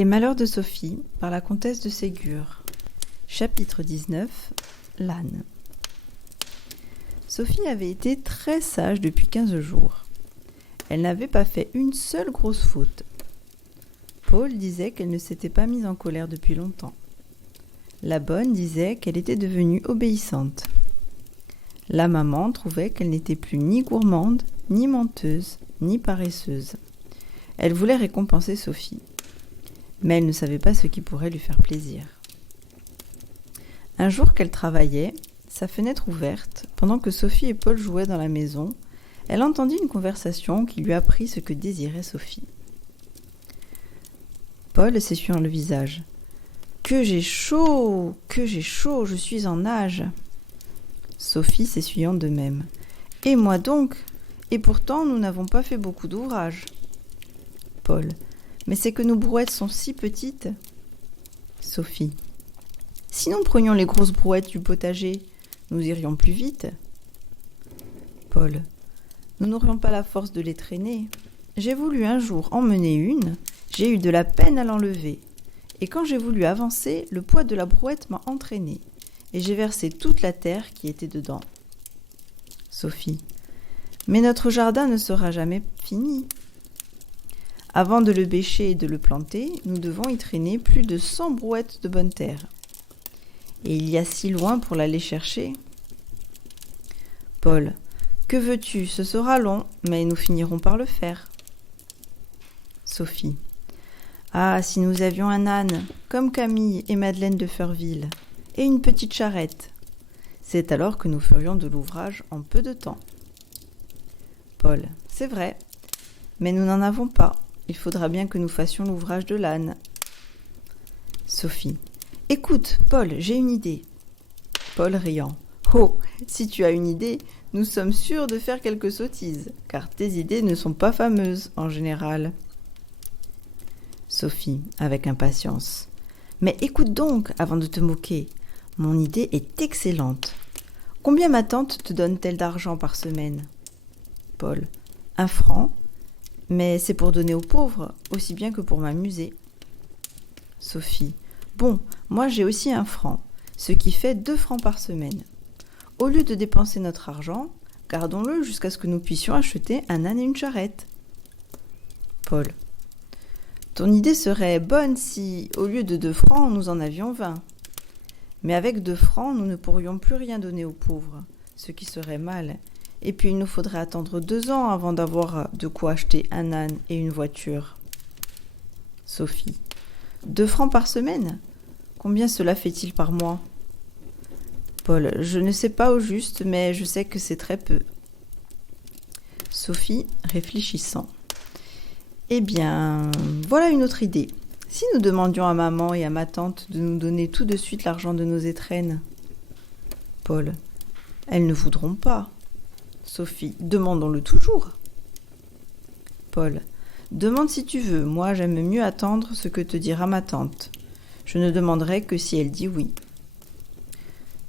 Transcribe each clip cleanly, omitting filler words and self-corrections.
Les malheurs de Sophie par la comtesse de Ségur. Chapitre 19. L'âne. Sophie avait été très sage depuis 15 jours. Elle n'avait pas fait une seule grosse faute. Paul disait qu'elle ne s'était pas mise en colère depuis longtemps. La bonne disait qu'elle était devenue obéissante. La maman trouvait qu'elle n'était plus ni gourmande, ni menteuse, ni paresseuse. Elle voulait récompenser Sophie, mais elle ne savait pas ce qui pourrait lui faire plaisir. Un jour qu'elle travaillait, sa fenêtre ouverte, pendant que Sophie et Paul jouaient dans la maison, elle entendit une conversation qui lui apprit ce que désirait Sophie. Paul s'essuyant le visage. « Que j'ai chaud, je suis en nage !» Sophie s'essuyant de même. « Et moi donc ? Et pourtant nous n'avons pas fait beaucoup d'ouvrage. » Paul. « Mais c'est que nos brouettes sont si petites. » Sophie. « Si nous prenions les grosses brouettes du potager, nous irions plus vite. » Paul. « Nous n'aurions pas la force de les traîner. J'ai voulu un jour emmener une, j'ai eu de la peine à l'enlever. Et quand j'ai voulu avancer, le poids de la brouette m'a entraîné, et j'ai versé toute la terre qui était dedans. » Sophie. « Mais notre jardin ne sera jamais fini. Avant de le bêcher et de le planter, nous devons y traîner plus de 100 brouettes de bonne terre. Et il y a si loin pour l'aller chercher. » Paul. « Que veux-tu ? Ce sera long, mais nous finirons par le faire. » Sophie. « Ah, si nous avions un âne, comme Camille et Madeleine de Feurville, et une petite charrette. C'est alors que nous ferions de l'ouvrage en peu de temps. » Paul. « C'est vrai, mais nous n'en avons pas. Il faudra bien que nous fassions l'ouvrage de l'âne. » Sophie. « Écoute, Paul, j'ai une idée. » Paul riant. « Oh, si tu as une idée, nous sommes sûrs de faire quelques sottises, car tes idées ne sont pas fameuses en général. » Sophie, avec impatience. « Mais écoute donc, avant de te moquer. Mon idée est excellente. Combien ma tante te donne-t-elle d'argent par semaine ? » Paul. « 1 franc. Mais c'est pour donner aux pauvres, aussi bien que pour m'amuser. » Sophie. « Bon, moi j'ai aussi 1 franc, ce qui fait 2 francs par semaine. Au lieu de dépenser notre argent, gardons-le jusqu'à ce que nous puissions acheter un âne et une charrette. » Paul. « Ton idée serait bonne si, au lieu de 2 francs, nous en avions 20. Mais avec 2 francs, nous ne pourrions plus rien donner aux pauvres, ce qui serait mal. Et puis il nous faudrait attendre 2 ans avant d'avoir de quoi acheter un âne et une voiture. » Sophie. « 2 francs par semaine ? Combien cela fait-il par mois ? » Paul. « Je ne sais pas au juste, mais je sais que c'est très peu. » Sophie, réfléchissant. « Eh bien, voilà une autre idée. Si nous demandions à maman et à ma tante de nous donner tout de suite l'argent de nos étrennes. » Paul. « Elles ne voudront pas. » Sophie. « Demandons-le toujours. » Paul. « Demande si tu veux. Moi, j'aime mieux attendre ce que te dira ma tante. Je ne demanderai que si elle dit oui. »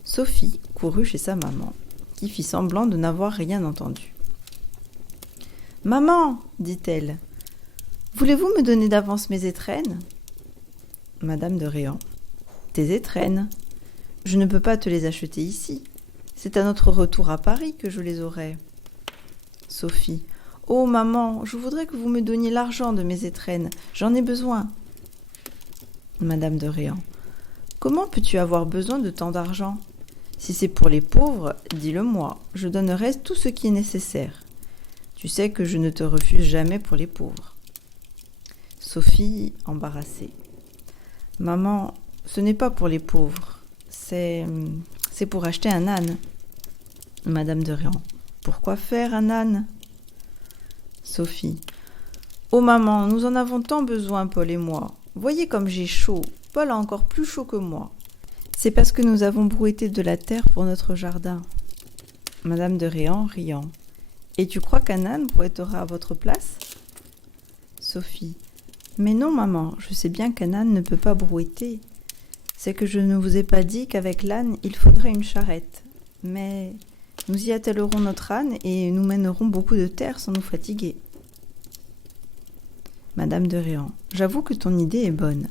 Sophie courut chez sa maman, qui fit semblant de n'avoir rien entendu. « Maman, dit-elle, voulez-vous me donner d'avance mes étrennes ? » Madame de Réan. « Tes étrennes ? Je ne peux pas te les acheter ici. C'est à notre retour à Paris que je les aurai. » Sophie. « Oh, maman, je voudrais que vous me donniez l'argent de mes étrennes. J'en ai besoin. » Madame de Réan. « Comment peux-tu avoir besoin de tant d'argent ? Si c'est pour les pauvres, dis-le-moi. Je donnerai tout ce qui est nécessaire. Tu sais que je ne te refuse jamais pour les pauvres. » Sophie, embarrassée. « Maman, ce n'est pas pour les pauvres. C'est pour acheter un âne. » Madame de Réan. « Pourquoi faire un âne ? » Sophie. « Oh maman, nous en avons tant besoin, Paul et moi. Voyez comme j'ai chaud. Paul a encore plus chaud que moi. C'est parce que nous avons brouetté de la terre pour notre jardin. » Madame de Réan, riant. « Et tu crois qu'un âne brouettera à votre place ? » Sophie. « Mais non, maman, je sais bien qu'un âne ne peut pas brouetter. C'est que je ne vous ai pas dit qu'avec l'âne, il faudrait une charrette. Mais nous y attellerons notre âne et nous mènerons beaucoup de terre sans nous fatiguer. » Madame de Réan. J'avoue que ton idée est bonne.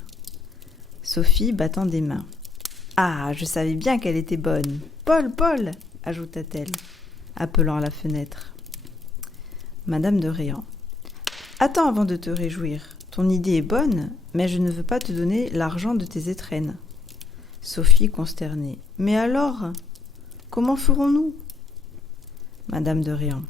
Sophie battant des mains. Ah, je savais bien qu'elle était bonne. Paul, Paul, ajouta-t-elle, appelant à la fenêtre. Madame de Réan. Attends avant de te réjouir. Ton idée est bonne, mais je ne veux pas te donner l'argent de tes étrennes. Sophie consternée. Mais alors, comment ferons-nous? Madame de Réan.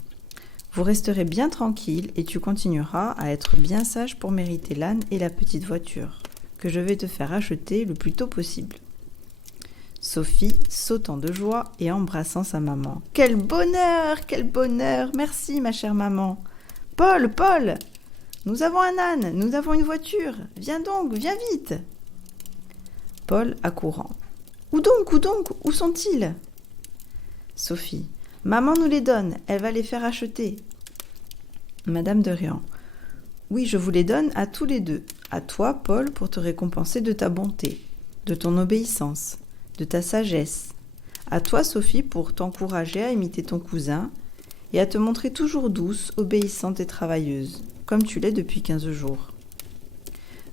Vous resterez bien tranquille et tu continueras à être bien sage pour mériter l'âne et la petite voiture, que je vais te faire acheter le plus tôt possible. Sophie sautant de joie et embrassant sa maman. Quel bonheur, quel bonheur! Merci, ma chère maman. Paul, Paul! Nous avons un âne, nous avons une voiture. Viens donc, viens vite! Paul accourant. Où donc, où sont-ils? Sophie. Maman nous les donne, elle va les faire acheter. Madame de Réan. Oui, je vous les donne à tous les deux. À toi, Paul, pour te récompenser de ta bonté, de ton obéissance, de ta sagesse. À toi, Sophie, pour t'encourager à imiter ton cousin et à te montrer toujours douce, obéissante et travailleuse, comme tu l'es depuis 15 jours.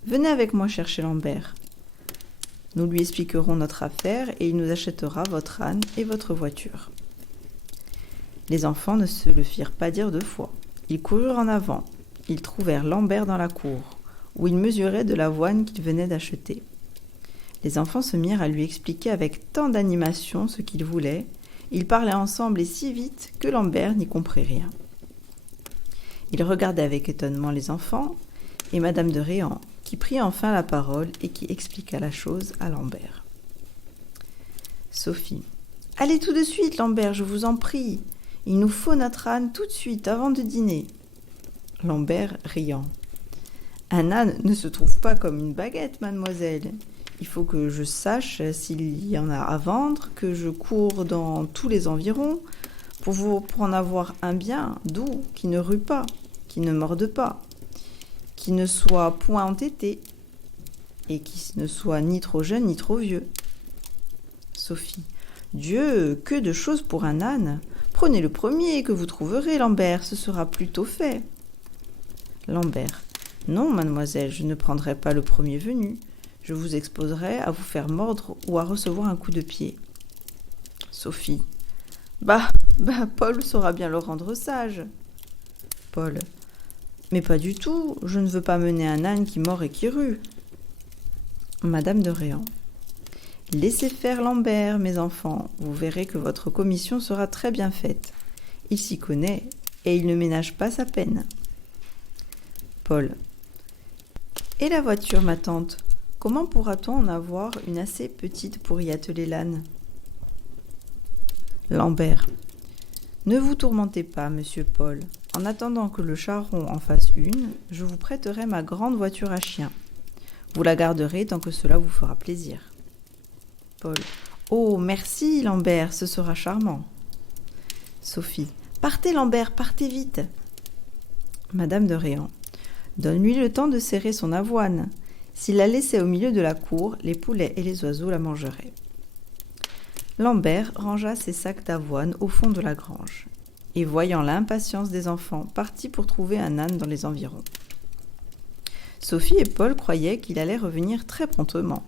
Venez avec moi chercher Lambert. Nous lui expliquerons notre affaire et il nous achètera votre âne et votre voiture. Les enfants ne se le firent pas dire deux fois. Ils coururent en avant. Ils trouvèrent Lambert dans la cour, où il mesurait de l'avoine qu'il venait d'acheter. Les enfants se mirent à lui expliquer avec tant d'animation ce qu'ils voulaient. Ils parlaient ensemble et si vite que Lambert n'y comprit rien. Il regardait avec étonnement les enfants et Madame de Réan, qui prit enfin la parole et qui expliqua la chose à Lambert. Sophie. Allez tout de suite, Lambert, je vous en prie. Il nous faut notre âne tout de suite, avant de dîner. Lambert riant. Un âne ne se trouve pas comme une baguette, mademoiselle. Il faut que je sache s'il y en a à vendre, que je cours dans tous les environs pour en avoir un bien doux, qui ne rue pas, qui ne morde pas, qui ne soit point entêté et qui ne soit ni trop jeune ni trop vieux. Sophie. Dieu, que de choses pour un âne! Prenez le premier que vous trouverez, Lambert, ce sera plutôt fait. Lambert. Non, mademoiselle, je ne prendrai pas le premier venu. Je vous exposerai à vous faire mordre ou à recevoir un coup de pied. Sophie. Bah, Paul saura bien le rendre sage. Paul. Mais pas du tout, je ne veux pas mener un âne qui mord et qui rue. Madame de Réan. Laissez faire Lambert, mes enfants, vous verrez que votre commission sera très bien faite. Il s'y connaît et il ne ménage pas sa peine. Paul. Et la voiture, ma tante, comment pourra-t-on en avoir une assez petite pour y atteler l'âne? Lambert. Ne vous tourmentez pas, monsieur Paul. En attendant que le charron en fasse une, je vous prêterai ma grande voiture à chien. Vous la garderez tant que cela vous fera plaisir. Paul. Oh, merci, Lambert, ce sera charmant. Sophie. Partez, Lambert, partez vite. Madame de Réan. Donne-lui le temps de serrer son avoine. S'il la laissait au milieu de la cour, les poulets et les oiseaux la mangeraient. Lambert rangea ses sacs d'avoine au fond de la grange, et voyant l'impatience des enfants, partit pour trouver un âne dans les environs. Sophie et Paul croyaient qu'il allait revenir très promptement,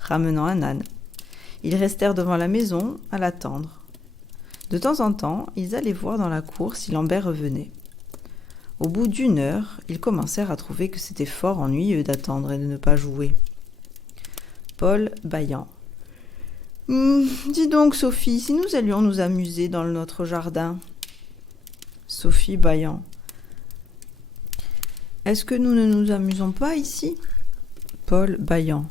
ramenant un âne. Ils restèrent devant la maison à l'attendre. De temps en temps, ils allaient voir dans la cour si Lambert revenait. Au bout d'1 heure, ils commencèrent à trouver que c'était fort ennuyeux d'attendre et de ne pas jouer. Paul bâillant. Dis donc, Sophie, si nous allions nous amuser dans notre jardin. Sophie bâillant. Est-ce que nous ne nous amusons pas ici? Paul bâillant.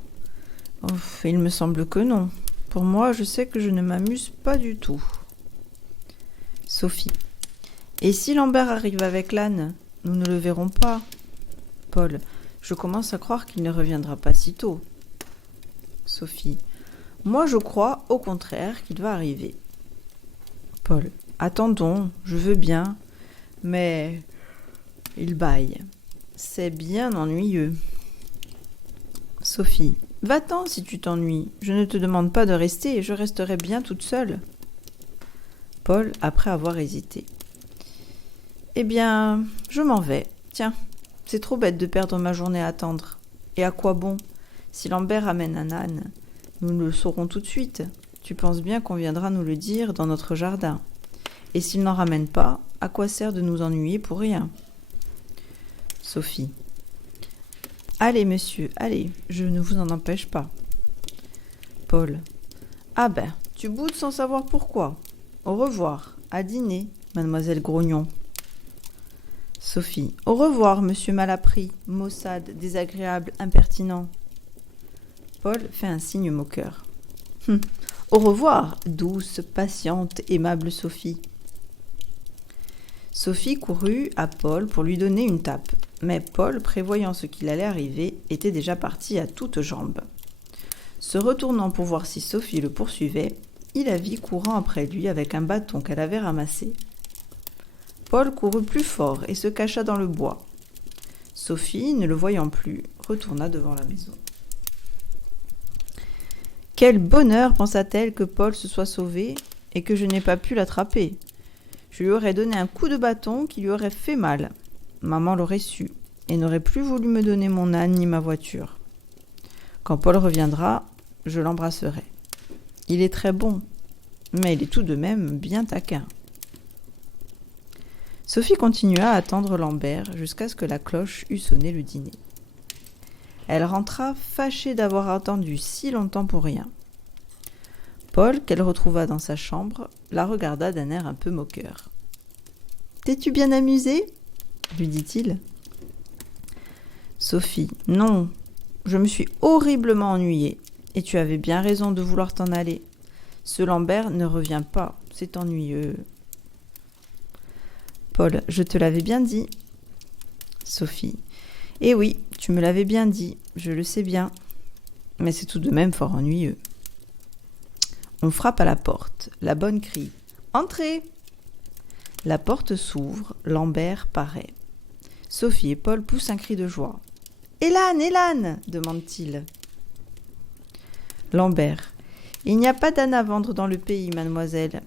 Il me semble que non. Pour moi, je sais que je ne m'amuse pas du tout. Sophie. Et si Lambert arrive avec l'âne, nous ne le verrons pas. Paul. Je commence à croire qu'il ne reviendra pas si tôt. Sophie. Moi, je crois, au contraire, qu'il va arriver. Paul. Attendons, je veux bien, mais il bâille. C'est bien ennuyeux. Sophie. Va-t'en si tu t'ennuies. Je ne te demande pas de rester et je resterai bien toute seule. Paul, après avoir hésité. Eh bien, je m'en vais. Tiens, C'est trop bête de perdre ma journée à attendre. Et à quoi bon? Si Lambert amène un âne, nous le saurons tout de suite. Tu penses bien qu'on viendra nous le dire dans notre jardin. Et s'il n'en ramène pas, à quoi sert de nous ennuyer pour rien? Sophie. Allez, monsieur, allez, je ne vous en empêche pas. Paul. Ah ben, tu boudes sans savoir pourquoi. Au revoir, à dîner, mademoiselle Grognon. Sophie. Au revoir, monsieur Malappris, maussade, désagréable, impertinent. Paul fait un signe moqueur. Au revoir, douce, patiente, aimable Sophie. Sophie courut à Paul pour lui donner une tape, mais Paul, prévoyant ce qu'il allait arriver, était déjà parti à toutes jambes. Se retournant pour voir si Sophie le poursuivait, il la vit courant après lui avec un bâton qu'elle avait ramassé. Paul courut plus fort et se cacha dans le bois. Sophie, ne le voyant plus, retourna devant la maison. Quel bonheur, pensa-t-elle, que Paul se soit sauvé et que je n'ai pas pu l'attraper. Je lui aurais donné un coup de bâton qui lui aurait fait mal. Maman l'aurait su et n'aurait plus voulu me donner mon âne ni ma voiture. Quand Paul reviendra, je l'embrasserai. Il est très bon, mais il est tout de même bien taquin. Sophie continua à attendre Lambert jusqu'à ce que la cloche eût sonné le dîner. Elle rentra fâchée d'avoir attendu si longtemps pour rien. Paul, qu'elle retrouva dans sa chambre, la regarda d'un air un peu moqueur. « T'es-tu bien amusée ?» lui dit-il. Sophie. « Non, je me suis horriblement ennuyée, et tu avais bien raison de vouloir t'en aller. Ce Lambert ne revient pas, c'est ennuyeux. » Paul. « Je te l'avais bien dit. » Sophie. « Eh oui, tu me l'avais bien dit, je le sais bien. Mais c'est tout de même fort ennuyeux. » On frappe à la porte. La bonne crie « Entrez !» La porte s'ouvre, Lambert paraît. Sophie et Paul poussent un cri de joie. « Hélan, Hélan !» demande-t-il. Lambert. « Il n'y a pas d'âne à vendre dans le pays, mademoiselle.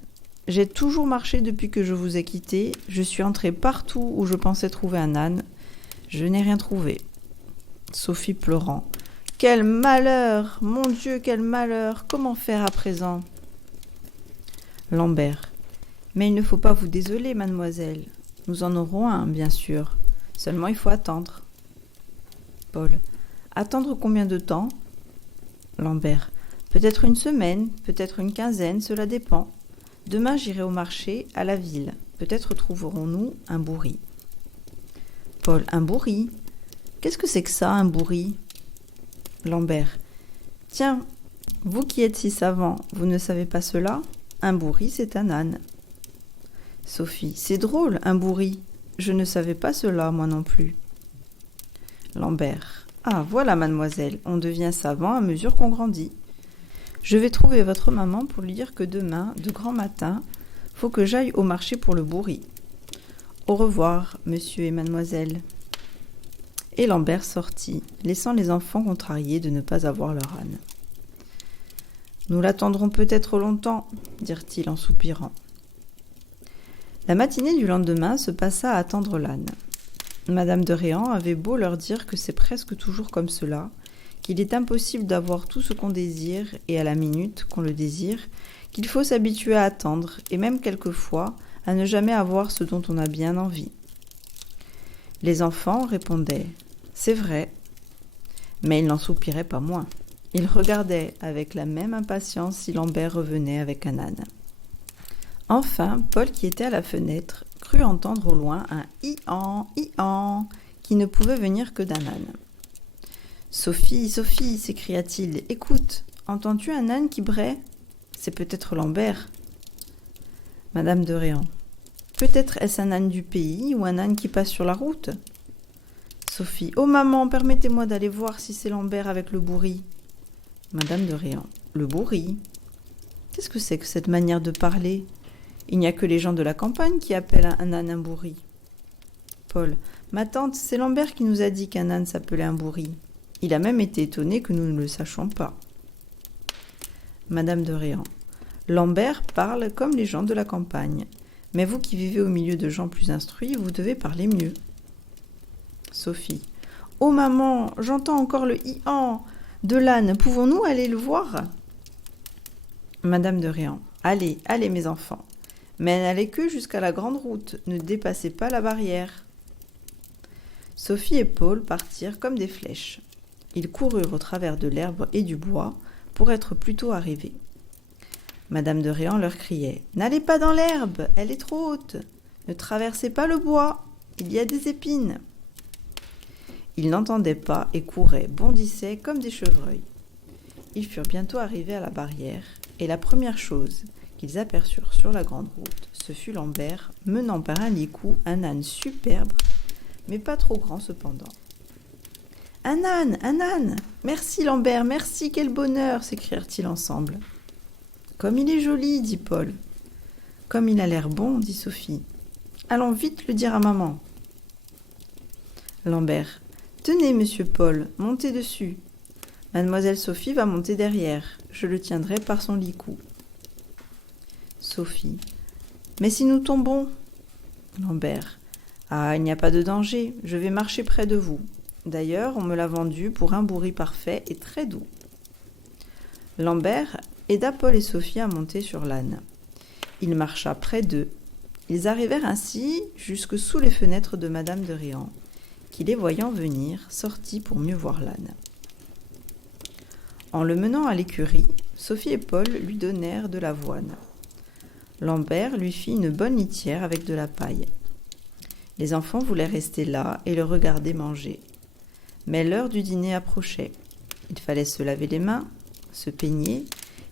J'ai toujours marché depuis que je vous ai quitté. Je suis entrée partout où je pensais trouver un âne. Je n'ai rien trouvé. » Sophie pleurant. « Quel malheur! Mon Dieu, quel malheur! Comment faire à présent ?» Lambert. « Mais il ne faut pas vous désoler, mademoiselle. Nous en aurons un, bien sûr. Seulement il faut attendre. » Paul. « Attendre combien de temps ?» Lambert. « Peut-être une semaine, peut-être une quinzaine, cela dépend. Demain j'irai au marché, à la ville. Peut-être trouverons-nous un bourri. » Paul. « Un bourri? Qu'est-ce que c'est que ça, un bourri ?» Lambert. « Tiens, vous qui êtes si savant, vous ne savez pas cela? Un bourri, c'est un âne. » Sophie. « C'est drôle, un bourri. Je ne savais pas cela, moi non plus. » Lambert. « Ah, voilà, mademoiselle, on devient savant à mesure qu'on grandit. Je vais trouver votre maman pour lui dire que demain, de grand matin, faut que j'aille au marché pour le bourri. Au revoir, monsieur et mademoiselle. » Et Lambert sortit, laissant les enfants contrariés de ne pas avoir leur âne. « Nous l'attendrons peut-être longtemps, » dirent-ils en soupirant. La matinée du lendemain se passa à attendre l'âne. Madame de Réan avait beau leur dire que c'est presque toujours comme cela, qu'il est impossible d'avoir tout ce qu'on désire et à la minute qu'on le désire, qu'il faut s'habituer à attendre et même quelquefois à ne jamais avoir ce dont on a bien envie. Les enfants répondaient « C'est vrai », mais ils n'en soupiraient pas moins. Ils regardaient avec la même impatience si Lambert revenait avec un âne. Enfin, Paul, qui était à la fenêtre, crut entendre au loin un « hi-han, hi-han » qui ne pouvait venir que d'un âne. « Sophie, Sophie !» s'écria-t-il. « Écoute, entends-tu un âne qui braie ? C'est peut-être Lambert. » Madame de Réan. « Peut-être est-ce un âne du pays ou un âne qui passe sur la route ?» Sophie. « Oh maman, permettez-moi d'aller voir si c'est Lambert avec le bourri. » Madame de Réan. « Le bourri ? Qu'est-ce que c'est que cette manière de parler ? Il n'y a que les gens de la campagne qui appellent un âne un bourri. » Paul. « Ma tante, c'est Lambert qui nous a dit qu'un âne s'appelait un bourri. Il a même été étonné que nous ne le sachions pas. » Madame de Réan. « Lambert parle comme les gens de la campagne. Mais vous qui vivez au milieu de gens plus instruits, vous devez parler mieux. » Sophie. « Oh maman, j'entends encore le hi-han de l'âne, pouvons-nous aller le voir ?» Madame de Réan. « Allez, allez mes enfants, mais n'allez que jusqu'à la grande route, ne dépassez pas la barrière. » Sophie et Paul partirent comme des flèches. Ils coururent au travers de l'herbe et du bois pour être plus tôt arrivés. Madame de Réan leur criait « N'allez pas dans l'herbe, elle est trop haute. Ne traversez pas le bois, il y a des épines. » Ils n'entendaient pas et couraient, bondissaient comme des chevreuils. Ils furent bientôt arrivés à la barrière, et la première chose qu'ils aperçurent sur la grande route, ce fut Lambert menant par un licou un âne superbe, mais pas trop grand cependant. « Un âne, un âne ! Merci Lambert, merci, quel bonheur !» s'écrièrent-ils ensemble. « Comme il est joli, dit Paul. « Comme il a l'air bon, dit Sophie. Allons vite le dire à maman. » Lambert. « Tenez, monsieur Paul, montez dessus. Mademoiselle Sophie va monter derrière. Je le tiendrai par son licou. » Sophie. « Mais si nous tombons ?» Lambert. « Ah, il n'y a pas de danger, je vais marcher près de vous. D'ailleurs, on me l'a vendu pour un bourri parfait et très doux. » Lambert aida Paul et Sophie à monter sur l'âne. Il marcha près d'eux. Ils arrivèrent ainsi jusque sous les fenêtres de Madame de Réan, qui, les voyant venir, sortit pour mieux voir l'âne. En le menant à l'écurie, Sophie et Paul lui donnèrent de l'avoine. Lambert lui fit une bonne litière avec de la paille. Les enfants voulaient rester là et le regarder manger. Mais l'heure du dîner approchait. Il fallait se laver les mains, se peigner,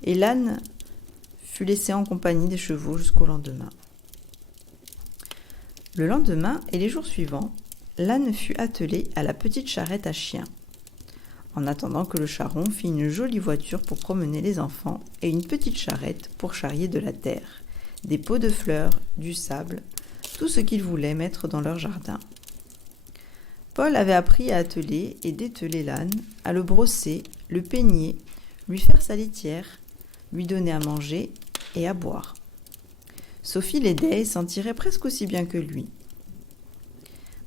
et l'âne fut laissé en compagnie des chevaux jusqu'au lendemain. Le lendemain et les jours suivants, l'âne fut attelé à la petite charrette à chien. En attendant que le charron fit une jolie voiture pour promener les enfants et une petite charrette pour charrier de la terre, des pots de fleurs, du sable, tout ce qu'ils voulaient mettre dans leur jardin. Paul avait appris à atteler et dételer l'âne, à le brosser, le peigner, lui faire sa litière, lui donner à manger et à boire. Sophie l'aidait et s'en tirait presque aussi bien que lui.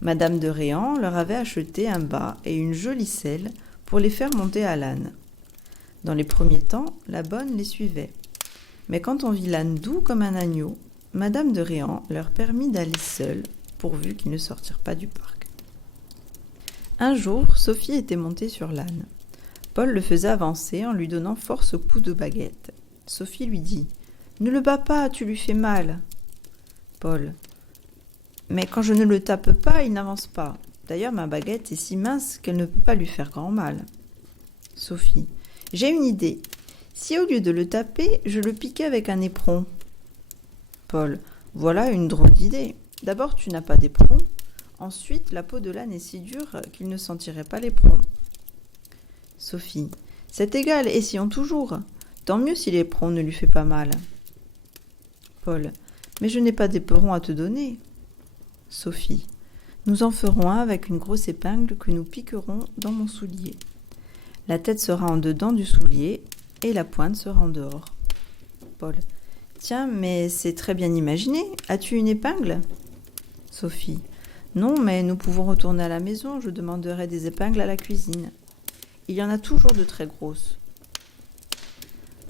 Madame de Réan leur avait acheté un bât et une jolie selle pour les faire monter à l'âne. Dans les premiers temps, la bonne les suivait. Mais quand on vit l'âne doux comme un agneau, Madame de Réan leur permit d'aller seule, pourvu qu'ils ne sortirent pas du parc. Un jour, Sophie était montée sur l'âne. Paul le faisait avancer en lui donnant force coups de baguette. Sophie lui dit « Ne le bats pas, tu lui fais mal. » Paul. « Mais quand je ne le tape pas, il n'avance pas. D'ailleurs, ma baguette est si mince qu'elle ne peut pas lui faire grand mal. » Sophie. « J'ai une idée. Si au lieu de le taper, je le piquais avec un éperon. » Paul. « Voilà une drôle d'idée. D'abord, tu n'as pas d'éperon. Ensuite, la peau de l'âne est si dure qu'il ne sentirait pas l'éperon. » Sophie. « C'est égal, essayons toujours. Tant mieux si l'éperon ne lui fait pas mal. » Paul. « Mais je n'ai pas d'éperon à te donner. » Sophie. « Nous en ferons un avec une grosse épingle que nous piquerons dans mon soulier. La tête sera en dedans du soulier et la pointe sera en dehors. » Paul. « Tiens, mais c'est très bien imaginé. As-tu une épingle ?» Sophie. « Non, mais nous pouvons retourner à la maison. Je demanderai des épingles à la cuisine. Il y en a toujours de très grosses. »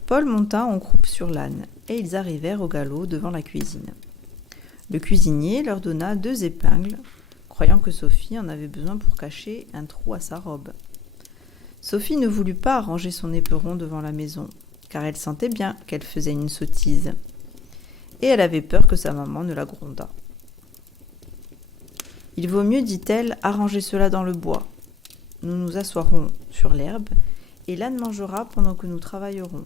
Paul monta en croupe sur l'âne et ils arrivèrent au galop devant la cuisine. Le cuisinier leur donna 2 épingles, croyant que Sophie en avait besoin pour cacher un trou à sa robe. Sophie ne voulut pas arranger son éperon devant la maison, car elle sentait bien qu'elle faisait une sottise. Et elle avait peur que sa maman ne la grondât. « Il vaut mieux, dit-elle, arranger cela dans le bois. Nous nous assoirons sur l'herbe, et l'âne mangera pendant que nous travaillerons.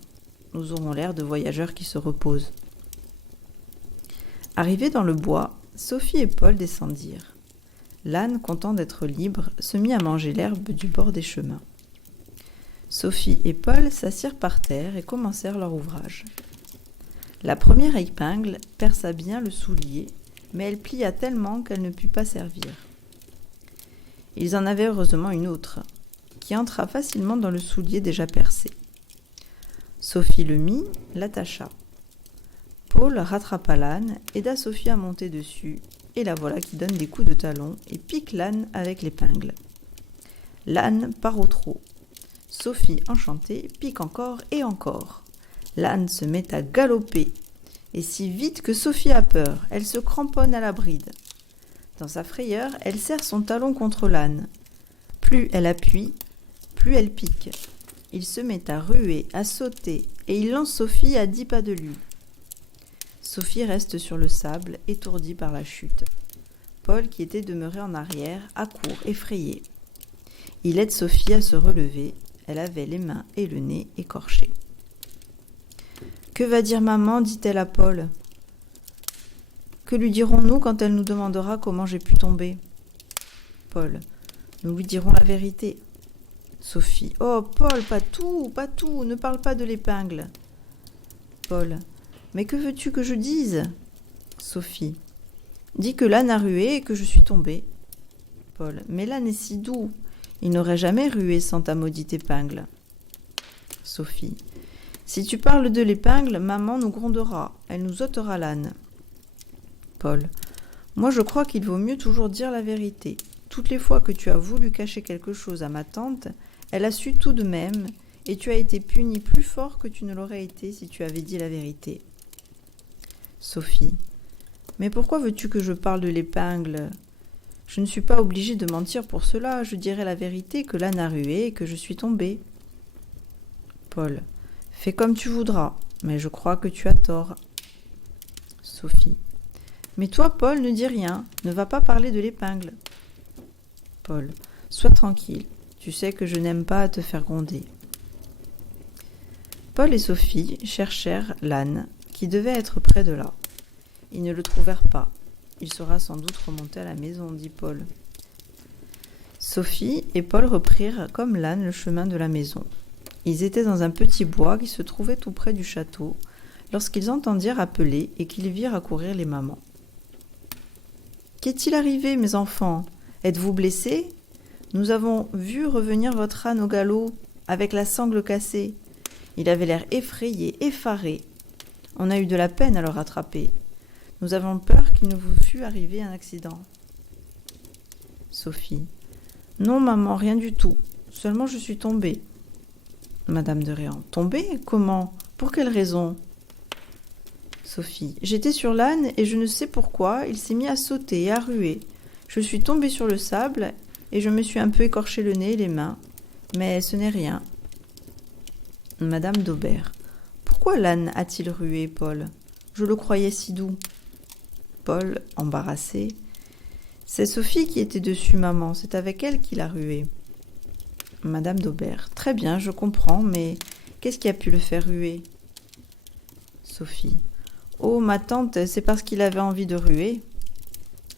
Nous aurons l'air de voyageurs qui se reposent. » Arrivés dans le bois, Sophie et Paul descendirent. L'âne, content d'être libre, se mit à manger l'herbe du bord des chemins. Sophie et Paul s'assirent par terre et commencèrent leur ouvrage. La première épingle perça bien le soulier, mais elle plia tellement qu'elle ne put pas servir. Ils en avaient heureusement une autre, qui entra facilement dans le soulier déjà percé. Sophie le mit, l'attacha. Paul rattrapa l'âne, aida Sophie à monter dessus, et la voilà qui donne des coups de talon et pique l'âne avec l'épingle. L'âne part au trot. Sophie, enchantée, pique encore et encore. L'âne se met à galoper, et si vite que Sophie a peur, elle se cramponne à la bride. Dans sa frayeur, elle serre son talon contre l'âne. Plus elle appuie, plus elle pique. Il se met à ruer, à sauter, et il lance Sophie à 10 pas de lui. Sophie reste sur le sable, étourdie par la chute. Paul, qui était demeuré en arrière, accourt, effrayé. Il aide Sophie à se relever. Elle avait les mains et le nez écorchés. « Que va dire maman » dit-elle à Paul. « Que lui dirons-nous quand elle nous demandera comment j'ai pu tomber ?» Paul. « Nous lui dirons la vérité. » Sophie. « Oh, Paul, pas tout, ne parle pas de l'épingle. » Paul. « Mais que veux-tu que je dise ?» Sophie. « Dis que l'âne a rué et que je suis tombée. » Paul. « Mais l'âne est si doux. Il n'aurait jamais rué sans ta maudite épingle. » Sophie. « Si tu parles de l'épingle, maman nous grondera. Elle nous ôtera l'âne. » Paul. « Moi je crois qu'il vaut mieux toujours dire la vérité. Toutes les fois que tu as voulu cacher quelque chose à ma tante, elle a su tout de même, et tu as été puni plus fort que tu ne l'aurais été si tu avais dit la vérité. » Sophie. « Mais pourquoi veux-tu que je parle de l'épingle ? Je ne suis pas obligée de mentir pour cela, je dirai la vérité que l'âne a rué et que je suis tombée. » Paul. « Fais comme tu voudras, mais je crois que tu as tort. » Sophie. « Mais toi, Paul, ne dis rien, ne va pas parler de l'épingle. » Paul. « Sois tranquille, tu sais que je n'aime pas à te faire gronder. » Paul et Sophie cherchèrent l'âne, qui devait être près de là. Ils ne le trouvèrent pas. Il sera sans doute remonté à la maison, dit Paul. Sophie et Paul reprirent comme l'âne le chemin de la maison. Ils étaient dans un petit bois qui se trouvait tout près du château, lorsqu'ils entendirent appeler et qu'ils virent accourir les mamans. « Qu'est-il arrivé, mes enfants ? Êtes-vous blessés ? Nous avons vu revenir votre âne au galop, avec la sangle cassée. Il avait l'air effrayé, effaré. On a eu de la peine à le rattraper. Nous avons peur qu'il ne vous fût arrivé un accident. » Sophie. « Non, maman, rien du tout. Seulement je suis tombée. » Madame de Réan. « Tombée ? Comment ? Pour quelle raison ?» Sophie. « J'étais sur l'âne et je ne sais pourquoi, il s'est mis à sauter et à ruer. Je suis tombée sur le sable et je me suis un peu écorché le nez et les mains. Mais ce n'est rien. » Madame d'Aubert. « Pourquoi l'âne a-t-il rué, Paul ? Je le croyais si doux. » Paul, embarrassé. « C'est Sophie qui était dessus, maman. C'est avec elle qu'il a rué. » Madame d'Aubert. « Très bien, je comprends, mais qu'est-ce qui a pu le faire ruer ?» Sophie. « Oh, ma tante, c'est parce qu'il avait envie de ruer. »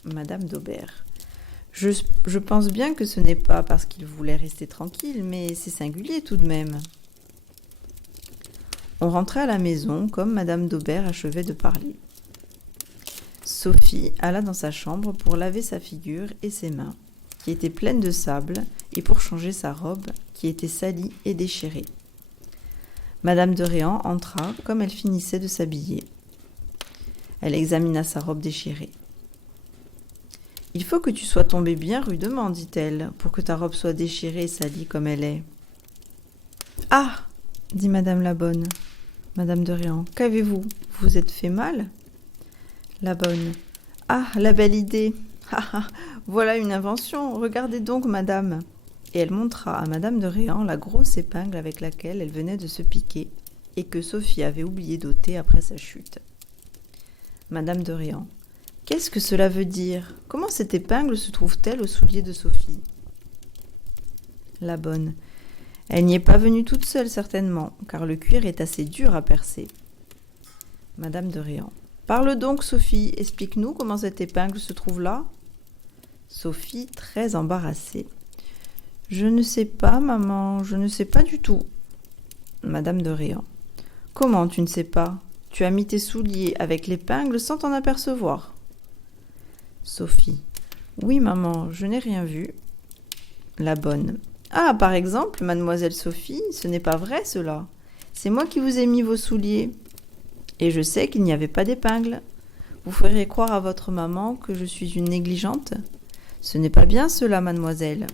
Madame d'Aubert. « Je pense bien que ce n'est pas parce qu'il voulait rester tranquille, mais c'est singulier tout de même. » On rentrait à la maison comme Madame d'Aubert achevait de parler. Sophie alla dans sa chambre pour laver sa figure et ses mains, qui étaient pleines de sable, et pour changer sa robe, qui était salie et déchirée. Madame de Réan entra comme elle finissait de s'habiller. Elle examina sa robe déchirée. « Il faut que tu sois tombée bien rudement, dit-elle, pour que ta robe soit déchirée et salie comme elle est. »« Ah !» dit Madame la Bonne. Madame de Réan. « Qu'avez-vous ? Vous vous êtes fait mal ?» La Bonne. « Ah, la belle idée ! Ah, ah, voilà une invention. Regardez donc, madame. » Et elle montra à Madame de Réan la grosse épingle avec laquelle elle venait de se piquer et que Sophie avait oublié d'ôter après sa chute. Madame de Réan. « Qu'est-ce que cela veut dire ? Comment cette épingle se trouve-t-elle au soulier de Sophie ?» La Bonne. « Elle n'y est pas venue toute seule, certainement, car le cuir est assez dur à percer. » Madame de Réan. « Parle donc, Sophie, explique-nous comment cette épingle se trouve là. » Sophie, très embarrassée. « Je ne sais pas, maman, je ne sais pas du tout. » Madame de Réan. « Comment tu ne sais pas ? Tu as mis tes souliers avec l'épingle sans t'en apercevoir. » Sophie. « Oui, maman, je n'ai rien vu. » La Bonne. « Ah, par exemple, mademoiselle Sophie, ce n'est pas vrai cela. C'est moi qui vous ai mis vos souliers. Et je sais qu'il n'y avait pas d'épingle. Vous feriez croire à votre maman que je suis une négligente ? Ce n'est pas bien cela, mademoiselle.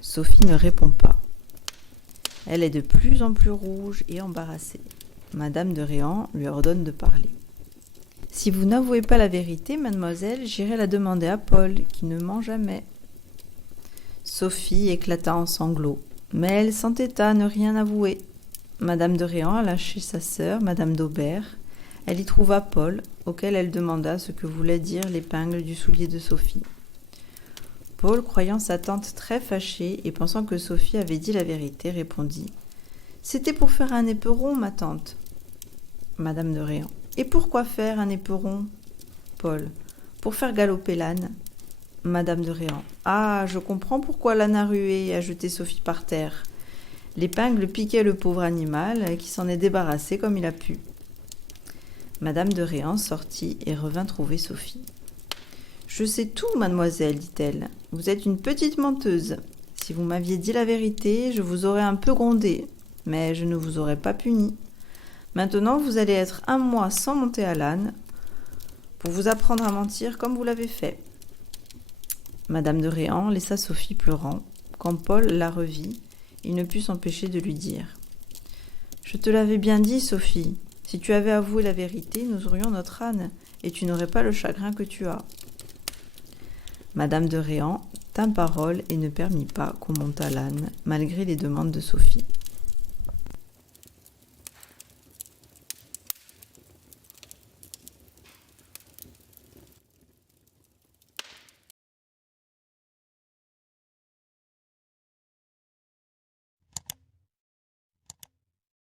Sophie ne répond pas. Elle est de plus en plus rouge et embarrassée. Madame de Réan lui ordonne de parler. Si vous n'avouez pas la vérité, mademoiselle, j'irai la demander à Paul, qui ne ment jamais. Sophie éclata en sanglots, mais elle s'entêta à ne rien avouer. Madame de Réan alla chez sa sœur, Madame d'Aubert. Elle y trouva Paul, auquel elle demanda ce que voulait dire l'épingle du soulier de Sophie. Paul, croyant sa tante très fâchée et pensant que Sophie avait dit la vérité, répondit « C'était pour faire un éperon, ma tante. » Madame de Réan. « Et pourquoi faire un éperon ?» Paul. « Pour faire galoper l'âne. » Madame de Réan. « Ah, je comprends pourquoi l'âne a rué et a jeté Sophie par terre. L'épingle piquait le pauvre animal qui s'en est débarrassé comme il a pu. » Madame de Réan sortit et revint trouver Sophie. « Je sais tout, mademoiselle, dit-elle. Vous êtes une petite menteuse. Si vous m'aviez dit la vérité, je vous aurais un peu grondée, mais je ne vous aurais pas punie. Maintenant, vous allez être 1 mois sans monter à l'âne pour vous apprendre à mentir comme vous l'avez fait. » Madame de Réan laissa Sophie pleurant. Quand Paul la revit, il ne put s'empêcher de lui dire « Je te l'avais bien dit, Sophie. Si tu avais avoué la vérité, nous aurions notre âne, et tu n'aurais pas le chagrin que tu as. » Madame de Réan tint parole et ne permit pas qu'on montât l'âne, malgré les demandes de Sophie.